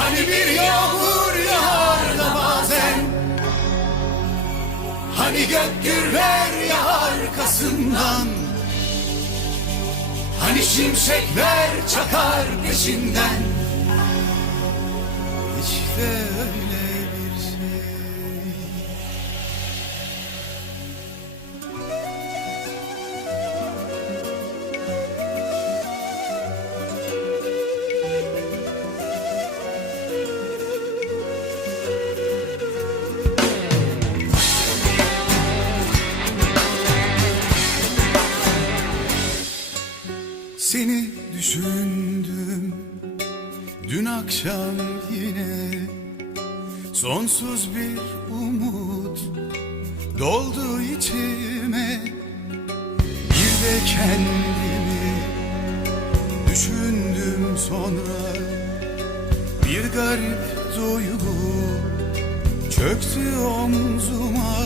Hani bir yağmur yağar da bazen? Hani gök gürler ya arkasından Hani şimşekler çakar peşinden? İşte öyle Seni düşündüm. Dün akşam yine Sonsuz bir umut doldu içime. Bir de kendimi düşündüm sonra. Bir garip duygu çöktü omzuma.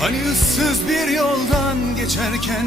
Hani ıssız bir yoldan geçerken